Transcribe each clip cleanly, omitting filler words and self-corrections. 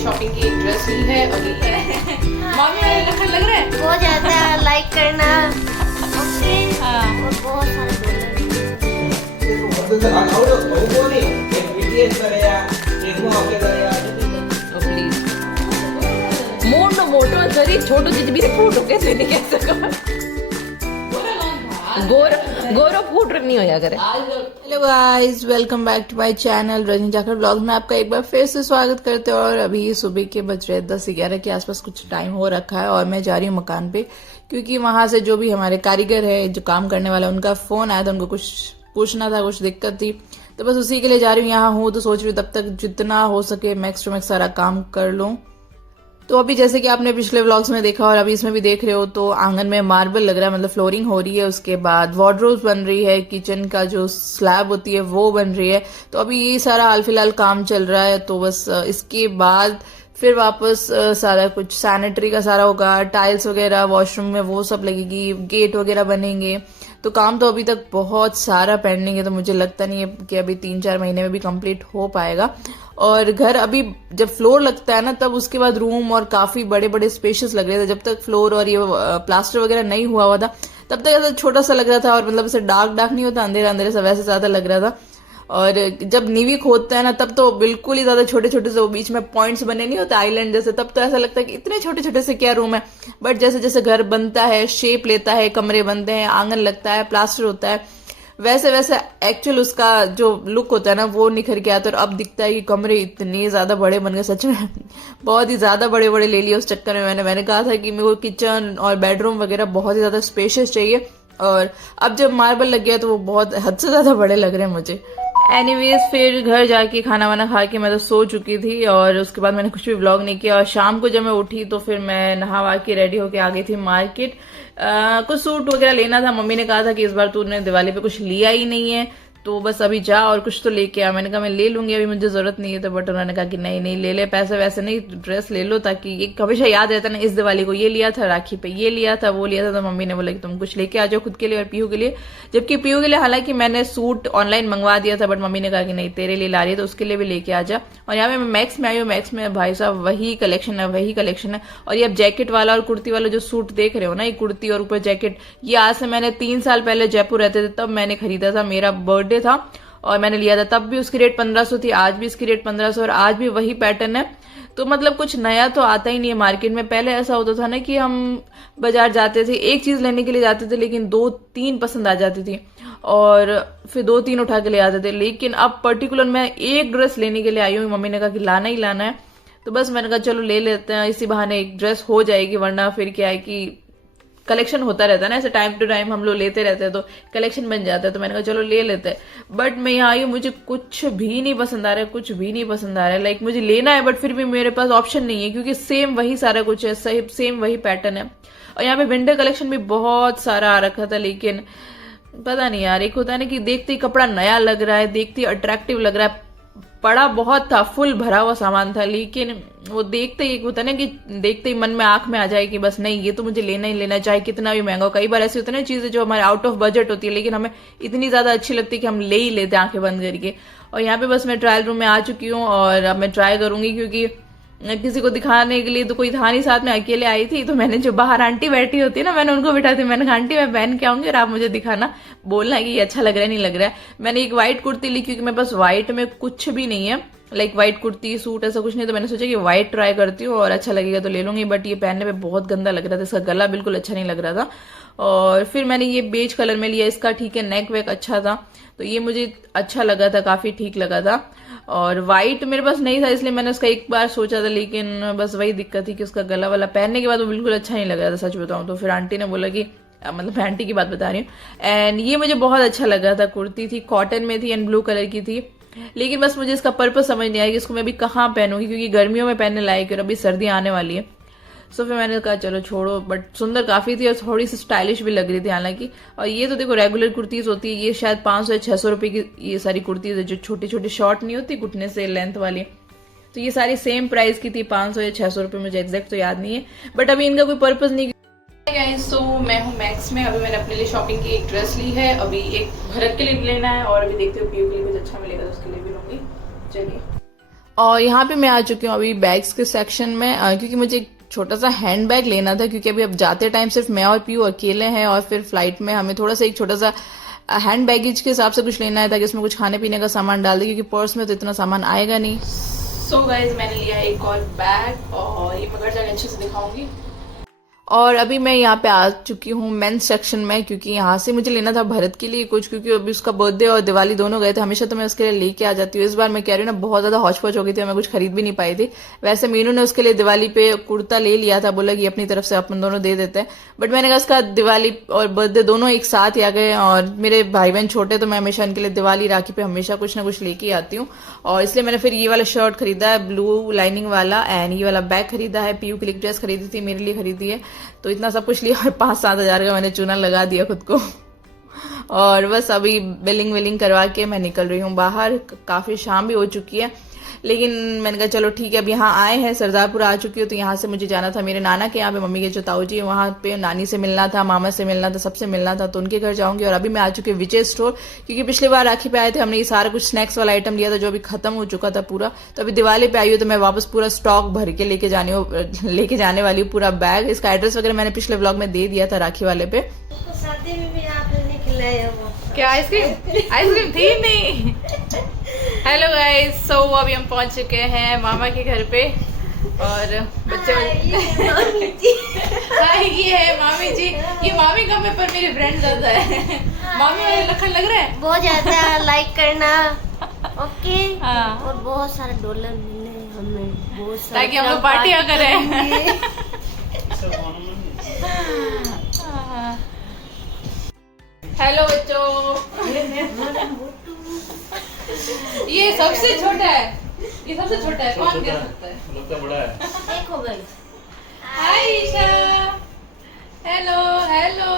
Shopping की एक dress ली है अभी। मम्मी मेरे लखन लग रहा है बहुत ज्यादा लाइक करना और फिर और बहुत सारे प्लीज मोटो मोटो जरी छोटो चीज भी फोटो कैसे नहीं कह सका गौरव फूट नहीं होया करे। Hello guys, welcome back to my channel Rajni Jakhar blog में आपका एक बार फिर से स्वागत करते हैं। और अभी सुबह के बज रहे 10-11 के आसपास कुछ टाइम हो रखा है और मैं जा रही हूँ मकान पे, क्योंकि वहां से जो भी हमारे कारीगर है जो काम करने वाला उनका फोन आया था, उनको कुछ पूछना था, कुछ दिक्कत थी, तो बस उसी के लिए जा रही हूँ। यहाँ हूँ तो सोच रही हूँ तब तक जितना हो सके मैक्स टू मैक्स सारा काम कर लूँ। तो अभी जैसे कि आपने पिछले व्लॉग्स में देखा और अभी इसमें भी देख रहे हो, तो आंगन में मार्बल लग रहा है, मतलब फ्लोरिंग हो रही है। उसके बाद वार्डरोब्स बन रही है, किचन का जो स्लैब होती है वो बन रही है। तो अभी ये सारा हाल फिलहाल काम चल रहा है। तो बस इसके बाद फिर वापस सारा कुछ सैनिटरी का सारा होगा, टाइल्स वगैरह वॉशरूम में वो सब लगेगी, गेट वगैरह बनेंगे। तो काम तो अभी तक बहुत सारा पेंडिंग है, तो मुझे लगता नहीं है कि अभी 3-4 महीने में भी कंप्लीट हो पाएगा। और घर अभी जब फ्लोर लगता है ना, तब उसके बाद रूम और काफी बड़े बड़े स्पेशियस लग रहे थे। जब तक फ्लोर और ये प्लास्टर वगैरह नहीं हुआ था तब तक ऐसा छोटा सा लग रहा था, और मतलब ऐसे डार्क डार्क नहीं होता, अंधेरा अंधेरे सा, वैसे ज्यादा लग रहा था। और जब नींवी खोदता है ना, तब तो बिल्कुल ही ज्यादा छोटे छोटे से वो बीच में पॉइंट्स बने नहीं होते आइलैंड जैसे, तब तो ऐसा लगता है कि इतने छोटे छोटे से क्या रूम है। बट जैसे जैसे घर बनता है, शेप लेता है, कमरे बनते हैं, आंगन लगता है, प्लास्टर होता है, वैसे वैसे एक्चुअल उसका जो लुक होता है ना वो निखर के आता है। और अब दिखता है कि कमरे इतने ज्यादा बड़े बन गए, सच में बहुत ही ज्यादा बड़े बड़े ले लिए। उस चक्कर में मैंने कहा था कि मेरे को किचन और बेडरूम वगैरह बहुत ही ज्यादा स्पेशियस चाहिए, और अब जब मार्बल लग गया तो वो बहुत हद से ज्यादा बड़े लग रहे हैं मुझे। एनीवेज फिर घर जाके खाना वाना खा के मैं तो सो चुकी थी, और उसके बाद मैंने कुछ भी व्लॉग नहीं किया। और शाम को जब मैं उठी तो फिर मैं नहा वा के रेडी होके आ गई थी मार्केट। कुछ सूट वगैरह लेना था। मम्मी ने कहा था कि इस बार तूने दिवाली पे कुछ लिया ही नहीं है, तो बस अभी जा और कुछ तो लेके आ। मैंने कहा मैं ले लूंगी, अभी मुझे जरूरत नहीं है। तो बट उन्होंने कहा कि नहीं नहीं ले ले, पैसे वैसे नहीं, ड्रेस ले लो, ताकि एक हमेशा याद रहता ना, इस दिवाली को ये लिया था, राखी पे ये लिया था, वो लिया था। तो मम्मी ने बोला कि तुम कुछ लेके आ जाओ खुद के लिए और पीहू के लिए। जबकि पीहू के लिए हालांकि मैंने सूट ऑनलाइन मंगवा दिया था, बट मम्मी ने कहा कि नहीं तेरे लिए ला रही है तो उसके लिए भी लेके आ जा। और यहाँ पे मैं मैक्स में आई हूँ। मैक्स में भाई साहब वही कलेक्शन है, वही कलेक्शन है। और ये अब जैकेट वाला और कुर्ती वाला जो सूट देख रहे हो ना, ये कुर्ती और ऊपर जैकेट, ये आज से मैंने 3 साल पहले जयपुर रहते थे तब मैंने खरीदा था। मेरा बर्थडे था और मैंने लिया था, तब भी उसकी रेट 1500 थी, आज भी इसकी रेट 1500, और आज भी वही पैटर्न है। तो मतलब कुछ नया तो आता ही नहीं है मार्केट में। पहले ऐसा होता था ना कि हम बाजार जाते थे, एक चीज लेने के लिए जाते थे, लेकिन 2-3 पसंद आ जाती थी और फिर 2-3 उठा के ले आते थे। लेकिन अब पर्टिकुलर मैं एक ड्रेस लेने के लिए आई हूँ, मम्मी ने कहा कि लाना ही लाना है, तो बस मैंने कहा चलो ले लेते हैं, इसी बहाने एक ड्रेस हो जाएगी। वरना फिर क्या है कि कलेक्शन होता रहता है ना, ऐसे टाइम टू टाइम हम लोग लेते रहते हैं तो कलेक्शन बन जाता है। तो मैंने कहा चलो ले लेते हैं। बट मैं यहाँ आई हूँ, मुझे कुछ भी नहीं पसंद आ रहा है, कुछ भी नहीं पसंद आ रहा है। लाइक मुझे लेना है बट फिर भी मेरे पास ऑप्शन नहीं है, क्योंकि सेम वही सारा कुछ है, सेम वही पैटर्न है। और यहाँ पे विंटर कलेक्शन भी बहुत सारा आ रखा था, लेकिन पता नहीं यार, एक होता है ना कि देखते ही कपड़ा नया लग रहा है, देखते ही अट्रैक्टिव लग रहा है, पड़ा बहुत था, फुल भरा हुआ सामान था, लेकिन वो देखते ही होता है ना कि देखते ही मन में आंख में आ जाए कि बस नहीं ये तो मुझे लेना ही लेना, चाहे कितना भी महंगा हो। कई बार ऐसी होती है ना चीजें जो हमारे आउट ऑफ बजट होती है, लेकिन हमें इतनी ज्यादा अच्छी लगती है कि हम ले ही लेते हैं आंखें बंद करके। और यहाँ पे बस मैं ट्रायल रूम में आ चुकी हूँ और अब मैं ट्राई करूंगी, क्योंकि किसी को दिखाने के लिए तो कोई था नहीं साथ में, अकेले आई थी। तो मैंने जो बाहर आंटी बैठी होती है ना, मैंने उनको बिठा दी, मैंने कहा आंटी मैं पहन के आऊंगी और आप मुझे दिखाना, बोलना है कि ये अच्छा लग रहा है नहीं लग रहा है। मैंने एक व्हाइट कुर्ती ली, क्योंकि मेरे पास व्हाइट में कुछ भी नहीं है, लाइक व्हाइट कुर्ती सूट ऐसा कुछ नहीं। तो मैंने सोचा कि व्हाइट ट्राई करती हूँ और अच्छा लगेगा तो ले लूंगी। बट ये पहनने में बहुत गंदा लग रहा था, इसका गला बिल्कुल अच्छा नहीं लग रहा था। और फिर मैंने ये बेज कलर में लिया, इसका ठीक है नेक वेक अच्छा था, तो ये मुझे अच्छा लगा था, काफी ठीक लगा था। और व्हाइट मेरे पास नहीं था, इसलिए मैंने उसका एक बार सोचा था, लेकिन बस वही दिक्कत थी कि उसका गला वाला पहनने के बाद वो बिल्कुल अच्छा नहीं लग रहा था, सच बताऊं तो। फिर आंटी ने बोला कि मतलब मैं आंटी की बात बता रही हूँ, एंड ये मुझे बहुत अच्छा लगा था। कुर्ती थी, कॉटन में थी एंड ब्लू कलर की थी, लेकिन बस मुझे इसका पर्पस समझ नहीं आया कि इसको मैं अभी कहाँ पहनूंगी, क्योंकि गर्मियों में पहनने लायक है और अभी सर्दियां आने वाली है। सो फिर मैंने कहा चलो छोड़ो, बट सुंदर काफी थी और थोड़ी सी स्टाइलिश भी लग रही थी हालांकि। और ये तो देखो रेगुलर कुर्तीज होती है, ये शायद 500 या 600 रुपए की ये सारी कुर्तीज है, जो छोटी छोटी शॉर्ट नहीं होती घुटने से लेंथ वाली। तो ये सारी सेम प्राइस की थी, 500 या 600 रुपए, मुझे एग्जैक्ट तो याद नहीं है, बट अभी इनका कोई पर्पज नहीं। सो मैं हूँ मैक्स में, अभी मैंने अपने लिए शॉपिंग की एक ड्रेस ली है, अभी एक भरत के लिए भी लेना है और अभी देखते हो पीयू के लिए कुछ अच्छा मिलेगा तो उसके लिए भी लूंगी। चलिए। और यहाँ पे मैं आ चुकी हूँ अभी बैग्स के सेक्शन में, क्योंकि मुझे एक छोटा सा हैंड बैग लेना था, क्योंकि अभी अब जाते टाइम सिर्फ मैं और पीयू अकेले हैं, और फिर फ्लाइट में हमें थोड़ा सा एक छोटा सा हैंड बैगेज के हिसाब से कुछ लेना है, ताकि उसमें कुछ खाने पीने का सामान डाल दे, क्योंकि पर्स में तो इतना सामान आएगा नहीं। सो गाइज मैंने लिया एक और बैग, और ये मैं घर जाके अच्छे से दिखाऊंगी। और अभी मैं यहाँ पे आ चुकी हूँ मेंस सेक्शन में, क्योंकि यहाँ से मुझे लेना था भरत के लिए कुछ, क्योंकि अभी उसका बर्थडे और दिवाली दोनों गए थे। हमेशा तो मैं उसके लिए लेके आ जाती हूँ, इस बार मैं कह रही हूँ ना बहुत ज्यादा हौच पौच हो गई थी, मैं कुछ खरीद भी नहीं पाई थी। वैसे मीनू ने उसके लिए दिवाली पे कुर्ता ले लिया था, बोला कि अपनी तरफ से अपन दोनों दे देते हैं, बट मैंने कहा उसका दिवाली और बर्थडे दोनों एक साथ ही आ गए, और मेरे भाई बहन छोटे, तो मैं हमेशा इनके लिए दिवाली राखी पे हमेशा कुछ ना कुछ लेके आती हूँ, और इसलिए मैंने फिर ये वाला शर्ट खरीदा है ब्लू लाइनिंग वाला, एंड ये वाला बैग खरीदा है, पीयू के लिए ड्रेस खरीदी थी, मेरे लिए खरीदी है, तो इतना सब कुछ लिया, और 5-7 हजार का मैंने चूना लगा दिया खुद को। और बस अभी बिलिंग विलिंग करवा के मैं निकल रही हूँ बाहर। काफी शाम भी हो चुकी है, लेकिन मैंने कहा चलो ठीक है, अब यहाँ आए हैं, सरदारपुर आ चुकी हूँ, तो यहाँ से मुझे जाना था मेरे नाना के यहाँ पे, मम्मी के जो ताऊ जी है वहाँ पे, नानी से मिलना था, मामा से मिलना था, सबसे मिलना था, तो उनके घर जाऊंगी। और अभी मैं आ चुकी हूँ विजय स्टोर, क्योंकि पिछली बार राखी पे आए थे, हमने ये सारा कुछ स्नैक्स वाला आइटम लिया था जो अभी खत्म हो चुका था पूरा, तो अभी दिवाली पे आई हूँ, तो मैं वापस पूरा स्टॉक भर के लेके जाने वाली हूँ पूरा बैग। इसका एड्रेस वगैरह मैंने पिछले ब्लॉग में दे दिया था राखी वाले पे। शादी में भी आपने खिलाया वो क्या आइसक्रीम थी नहीं। हेलो गाइस, सो अभी हम पहुंच चुके हैं मामा के घर पे, और बच्चे हाँ ये है मामी जी, ये मामी कम है पर मेरी फ्रेंड ज्यादा है। मामी वाले लखन लग रहा है बहुत ज्यादा, लाइक करना ओके। हाँ। और बहुत सारे डॉलर मिले हमें, बहुत सारे, ताकि हम लोग पार्टियां करें। हेलो बच्चों, ये सबसे छोटा है, ये सबसे छोटा है, कौन गिर सकता है? लगता बड़ा है। एक हो गई। हाय ईशा, हेलो हेलो।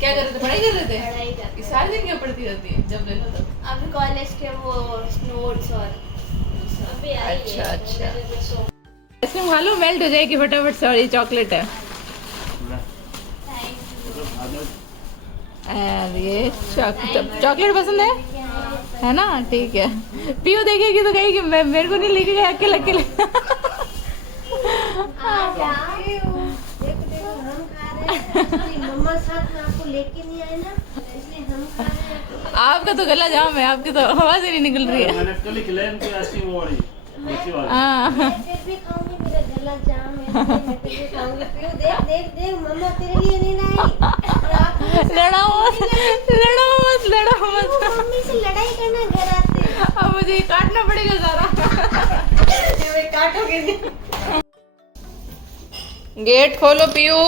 क्या कर रहे थे? पढ़ाई कर रहे थे? पढ़ाई कर रहे थे। सारे दिन क्या पढ़ती रहती है जब देखो तब? अभी कॉलेज के वो नोट्स और अभी आई है। अच्छा। आइसक्रीम खा लो, मेल्ट हो जाएगी फटाफट। सॉरी चॉकलेट है। ये चॉकलेट पसंद है ना? ठीक है। पीयू देखेगी तो कहेगी मेरे को नहीं लेके गए अकेले अकेले। मम्मा साथ में आपको लेके नहीं आए ना, इसलिए हम खा रहे हैं। आपका तो गला जाम है, आपकी तो आवाज ही नहीं निकल रही है। मैंने कल ही खिलाया उनको आइसक्रीम वाली। हाँ। मैं फिर भी खाऊंगी, मेरा गला जाम है, मैं फिर भी खाऊंगी। पीयू देख देख देख, मम्मा तेरे लिए नहीं लाई। लड़ो मत। मम्मी से लड़ाई करना घर आते। अब मुझे काटना पड़ेगा सारा। काटोगे नहीं। गेट खोलो पीयू।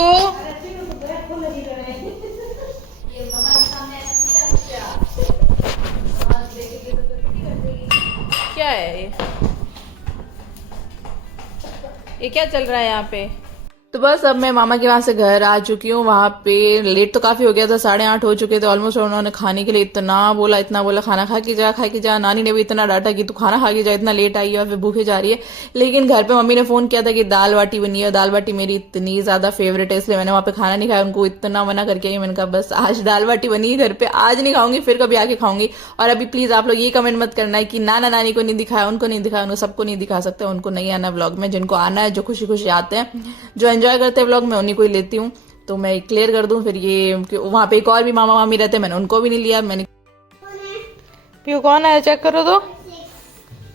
क्या है ये क्या चल रहा है यहाँ पे? तो बस अब मैं मामा के वहां से घर आ चुकी हूँ। वहां पे लेट तो काफी हो गया था, 8:30 हो चुके थे ऑलमोस्ट। उन्होंने खाने के लिए इतना बोला खाना खा के जा। नानी ने भी इतना डांटा कि तू खाना खा के जा, इतना लेट आई है और फिर भूखे जा रही है। लेकिन घर पे मम्मी ने फोन किया था कि दाल बाटी बनी है, दाल बाटी मेरी इतनी ज्यादा फेवरेट है, इसलिए मैंने वहां पे खाना नहीं खाया। उनको इतना मना करके आई, मैंने कहा बस आज दाल बाटी बनी है घर पे, आज नहीं खाऊंगी, फिर कभी आके खाऊंगी। और अभी प्लीज आप लोग ये कमेंट मत करना है कि नाना नानी को नहीं दिखाया, उनको नहीं दिखाया, उनको सबको नहीं दिखा सकते, उनको नहीं आना व्लॉग में। जिनको आना है, जो खुशी खुशी आते हैं, जो एंजॉय करते हैं व्लॉग में, उन्हीं को ही लेती हूँ। तो मैं क्लियर कर दूं फिर ये, वहां पे एक और भी मामा मामी रहते, मैंने उनको भी नहीं लिया। मैंने पीयू कौन है चेक करो तो,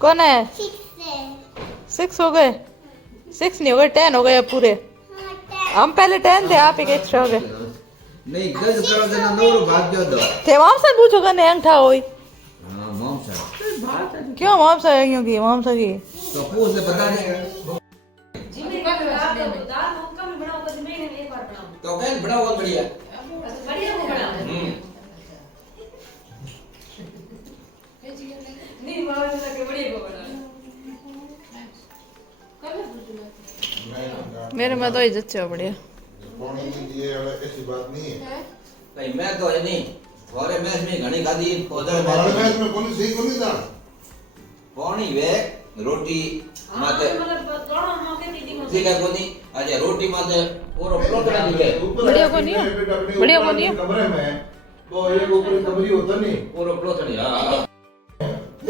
कौन है? 6 हो गए? 6 नहीं हो गए, 10 हो गए अब पूरे। हम पहले 10 थे, आप एक एक्स्ट्रा हो गए। नहीं गज करो देना नोरो भाग गयो दो थे माम से पूछो कने अंगठा होई। हां मॉम साहब क्यों माम से आइयो की माम से की तो पूछ ले पता नहीं तो कहीं बड़ा बहुत बढ़िया को बड़ा नहीं बाबा से के बढ़िया को बड़ा मेरे में तो इज्जत से बढ़िया ये ऐसी बात नहीं है। कहीं मैं तो है नहीं घरे मैच में घणी खादी पौधा बारह मैच में कौन सही कौन था पानी वे रोटी माते ठीक है कोनी आज रोटी माते पूरा प्रोग्राम दिखे बढ़िया कोनी बढ़िया कोनी कमरे में तो एक ऊपर कमरी होता नहीं पूरा प्रोग्राम हां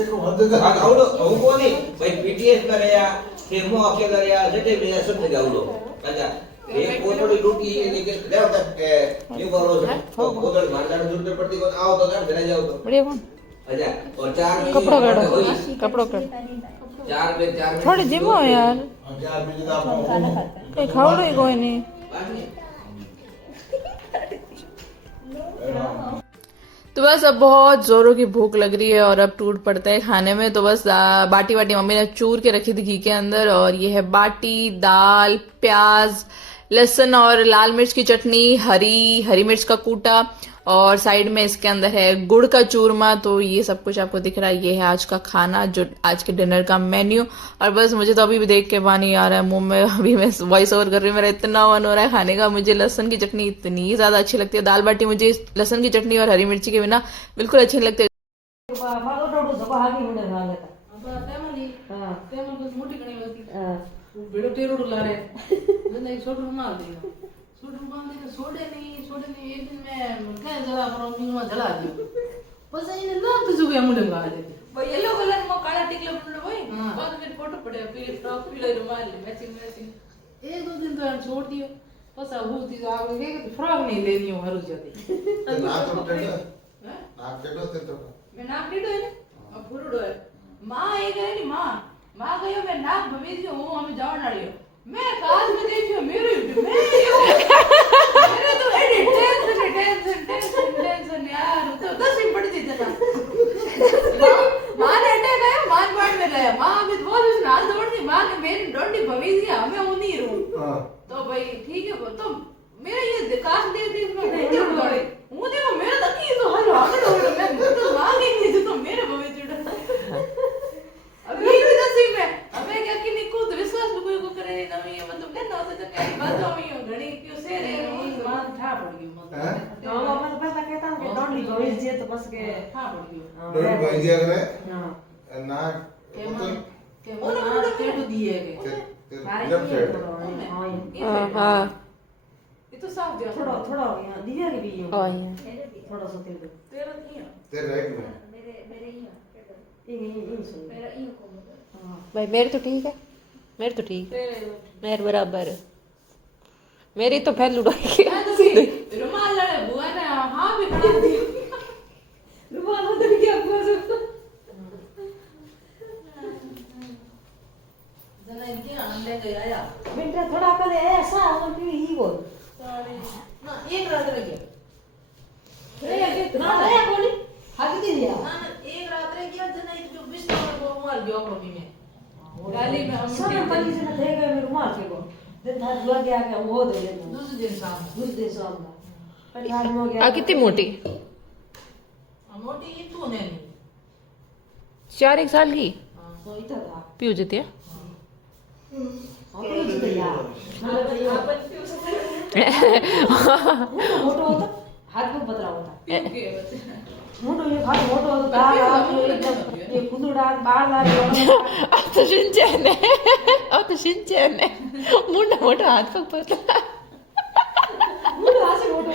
કેટલું હદ આ ગાવડો હું કોની ભાઈ પીટીએસ કર્યા કે મો આખે કર્યા જટે બે શબ્દ ગાવડો અચ્છા એક કોટડી રોટી લેકે લેવ તક કે યુ કરો છો તો કોટડી માંડાનો દૂર પડતી કો આવો તો કામ ઘરે જાવ તો बढ़िया कौन अच्छा और 4 कपड़ों काढ़ो कपड़ों काढ़ो 4 पे 4 थोड़ी जिमो यार હજાર બીજું તો આપણે कहीं खावड़ो ही कोई नहीं तो बस अब बहुत जोरों की भूख लग रही है और अब टूट पड़ता है खाने में। तो बस बाटी वाटी मम्मी ने चूर के रखी थी घी के अंदर और ये है बाटी, दाल, प्याज, लहसुन और लाल मिर्च की चटनी, हरी मिर्च का कूटा और साइड में इसके अंदर है गुड़ का चूरमा। तो ये सब कुछ आपको दिख रहा है, ये है आज का खाना, जो आज के डिनर का मेन्यू। और बस मुझे तो अभी भी देख के पानी आ रहा है मुंह में, अभी मैं वॉइस ओवर कर रही हूँ, मेरा इतना मन हो रहा है खाने का। मुझे लहसुन की चटनी इतनी ज्यादा अच्छी लगती है, दाल बाटी मुझे लहसुन की चटनी और हरी मिर्ची के बिना बिल्कुल अच्छी नहीं लगती। छोड़े नहीं एक दिन मैं क्या जला करो मीनवा जला दियो बस ये ना तो जो गया मुंडे में देती वो येलो कलर में काला टिकला मुंडे भाई बाद में फोटो पड़े पीले फ्रॉक पीले रुमाल मैचिंग एक दो दिन तो यार छोड़ दियो बस अब होती तो आगे के फ्रॉक नहीं लेनी हो हरू जाती નાક તો ટેડો નાક ટેડો તે તો मैं नाक नीडो है अब फुरुडो है मां एक है नी मां गयो मैं नाक भवेज हूं हमें जाव नाड़ियो मैं काज में देखियो मेरे तो टेंशन यार तो 10 ही पड़ दी जना मां ने अटैक आया मान में गया मां अभी बोल उस नाल दौड़ दी मां ने मेरी डोंडी भवेज हमें उन्हीं रू હા तो भाई ठीक है तो मेरा ये विकास दे मैं नहीं दौड़े हूं देखो मेरा तकी तो हर आगे दौड़ मैं तो मांग ही नहीं तो मेरे भवेज जुड़ा अब ये भी दसी में हमें क्या कि निको तो विश्वास भी कोई को करे नहीं ये मतलब नहीं ना तो क्या बात हो ही घड़ी क्यों से रे मान था पड़ गई હે तो हम बस कहता हूं कि डोंडी भवेज जे तो बस के था पड़ गई ડોન્ટ ભાઈ જે કરે हां નાક के मन के वो टेटू दिए के લેફ્ટ સાઈડ हां हाँ ये तो साफ दिया थोड़ा थोड़ा यहां दिया के भी और ये थोड़ा सा तेल दो तेरा नहीं है તે રાઈટ મે मेरे ये सुन मेरा ये को हां भाई मेरे तो ठीक है, मेरे तो ठीक है, मेरे बराबर है। मेरी तो फैल उड़ाई रुमाल लड़े बुआ ने हां भी बना दिया रुमाल उधर क्या बोल जना इनके अंडे गया आया बेटा थोड़ा पहले ऐसा हम फिर ही बोल ना एक रात रह गया ना आया बोली हाथ दे दिया ना एक रात रह गया जना एक जो बिस्तर में वो मार गया मम्मी में गाली में हम सब पति से थे गए मेरे रुमाल के को दिन था जुआ गया के वो दे दे दूसरे दिन शाम दूसरे शाम का पठार में हो गया आ कितनी मोटी, मोटी ये तू नहीं 4 साल की तो इतना था पीऊ जीती है। हम तो जीते यार मोटो होता हाथ में बदला होता मोटो ये हाथ मोटो होता दाल आप ये कुंदड़ा बाल आ अब तो शिनचैन है, अब तो शिनचैन है, मुंडा मोटा हाथ पग पतला मोटो हाथ से मोटो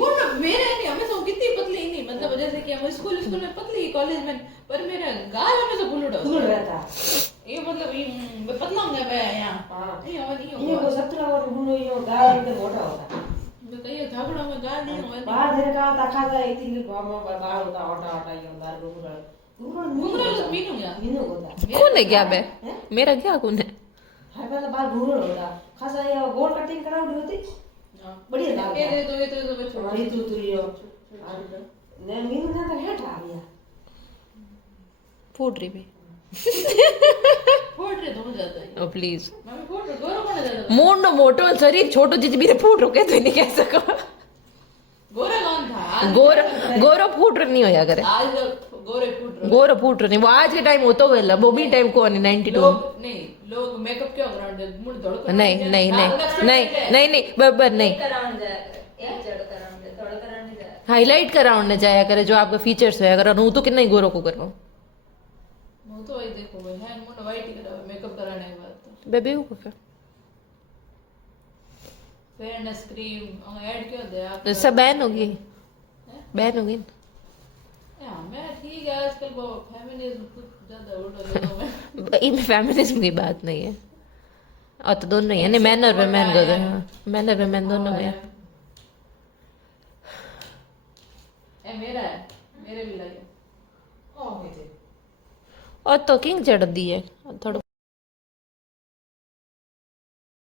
वो ना मेरे नहीं हमें तो कितनी पतली नहीं मतलब जैसे कि हम स्कूल में पतली कॉलेज में पर मेरा गाल हमें तो बुलड़ा कुंदड़ रहता ये मतलब ये पतला हो गया मैं यहाँ हां नहीं और नहीं ये होगा को 17 और गुनो ये गाल एकदम मोटा होता मैं कहिए झागड़ा में गाल नहीं होगा बाहर देर का ताखा का इतनी गांव में बाहर होता ओटा ओटा ये अंदर घुंगरा घुंगरा तो मीनूंगा मीनू होता कौन है क्या बे, मेरा क्या कौन है? हर पहले बाल घुंगरा होता खासा ये गोल कटिंग कराउडी होती बढ़िया लागता ये तो बच्चों हमारी तू यो ने मीनू ना तो हेठ आ गया फूट रही भी फोड़ रहे तो जाता है ओ प्लीज मम्मी फोड़ रहे गोरो कौन जाता मुंड मोटो शरीर छोटो चीज भी फूट रुके तो नहीं कह सको गोरा कौन था गोरो फूट नहीं होया करे, आज गोरे फूट रहे गोरो फूट नहीं, वो आज के टाइम होता हुआ वो भी टाइम को 92 लोग नहीं लोग मेकअप क्यों कराते मुंह धड़ कर नहीं नहीं नहीं नहीं नहीं नहीं बराबर नहीं कराउंड जाया एक जड़ कराउंड थोड़ा कराउंड जाया हाईलाइट कराउंड जाया करे जो आपका फीचर्स है, अगर हूं तो कितना ही गोरो को करवाऊं वो तो वही देखो भाई है मुंह वाइट ही करा मेकअप कराने के बाद तो बेबी को क्या फेयरनेस क्रीम ऐड क्यों दे आप सब बैन होगी, बैन होगी ठीक है आजकल वो फेमिनिज्म कुछ ज्यादा उड़ रहा है इनमें फेमिनिज्म की बात नहीं है, और तो दोनों ही है, नहीं मैन और वुमेन दोनों, हाँ मैन और वुमेन दोनों है। ए मेरा है, मेरे भी लगे और तो किंग चढ़ दी है थोड़ा